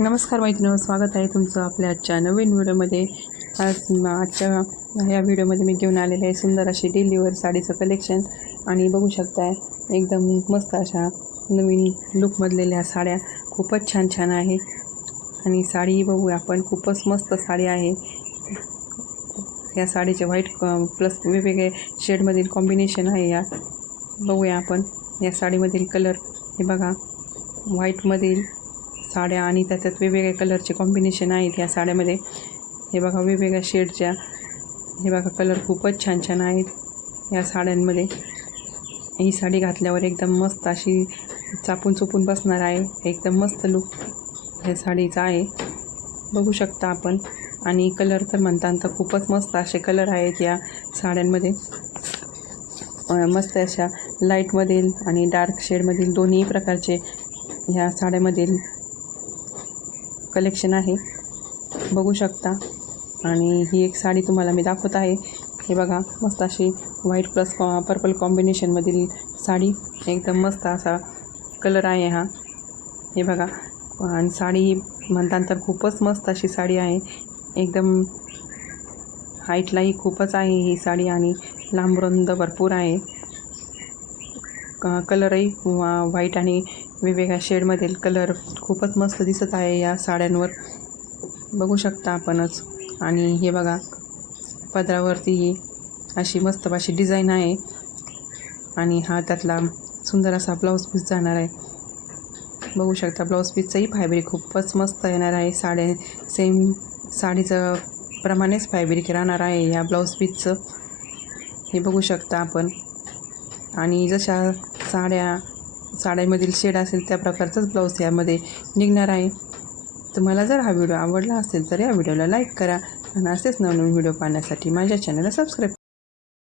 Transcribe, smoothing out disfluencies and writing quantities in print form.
नमस्कार मैत्रिणींनो, स्वागत आहे तुमचं आपल्या आजच्या नवीन व्हिडिओमध्ये। आजच्या ह्या व्हिडिओमध्ये मी घेऊन आलेले आहे सुंदर अशी डेलीवर साडीचं कलेक्शन। आणि बघू शकताय एकदम मस्त अशा नवीन लुकमधलेल्या साड्या खूपच छान छान आहे। आणि साडी बघूया आपण, खूपच मस्त साडी आहे। या साडीचे व्हाईट प्लस वेगवेगळे शेडमधील कॉम्बिनेशन आहे। या बघूया आपण या साडीमधील कलर, हे बघा व्हाईटमधील साड्या आणि त्याच्यात वेगवेगळ्या कलरचे कॉम्बिनेशन आहेत या साड्यामध्ये। हे बघा वेगवेगळ्या शेडच्या, हे बघा कलर खूपच छान छान आहेत या साड्यांमध्ये। ही साडी घातल्यावर एकदम मस्त अशी चापून चुपून बसणार आहे, एकदम मस्त लुक या साडीचा आहे, बघू शकता आपण। आणि कलर तर म्हणतात तर खूपच मस्त असे कलर आहेत या साड्यांमध्ये। मस्त अशा लाईटमधील आणि डार्क शेडमधील दोन्ही प्रकारचे ह्या साड्यामधील कलेक्शन आहे, बघू शकता। आणि ही एक साडी तुम्हाला मी दाखवत आहे। हे बघा मस्त अशी व्हाईट प्लस पर्पल कॉम्बिनेशनमधील साडी, एकदम मस्त असा कलर आहे हा, हे बघा। आणि साडी म्हणतात तर खूपच मस्त अशी साडी आहे, एकदम हाईटलाही खूपच आहे ही साडी आणि लांबरुंद भरपूर आहे। कलरही व्हाईट आणि वेगवेगळ्या शेडमधील कलर खूपच मस्त दिसत आहे या साड्यांवर, बघू शकता आपणच। आणि हे बघा पदरावरती ही अशी मस्त अशी डिझाईन आहे आणि हा त्यातला सुंदर असा ब्लाऊज पीस जाणार आहे, बघू शकता। ब्लाऊज पीसचंही फॅब्रिक खूपच मस्त येणार आहे, साड्या सेम साडीचं प्रमाणेच फॅब्रिक राहणार आहे या ब्लाऊज पीसचं, हे बघू शकता आपण। आणि जशा साड्यांमधील शेड असेल त्या प्रकारचाच ब्लाऊज यामध्ये निघणार आहे। तुम्हाला जर हा व्हिडिओ आवडला असेल तर या व्हिडिओला लाईक करा आणि असेच नवनवीन व्हिडिओ पाहण्यासाठी माझ्या चॅनलला सबस्क्राईब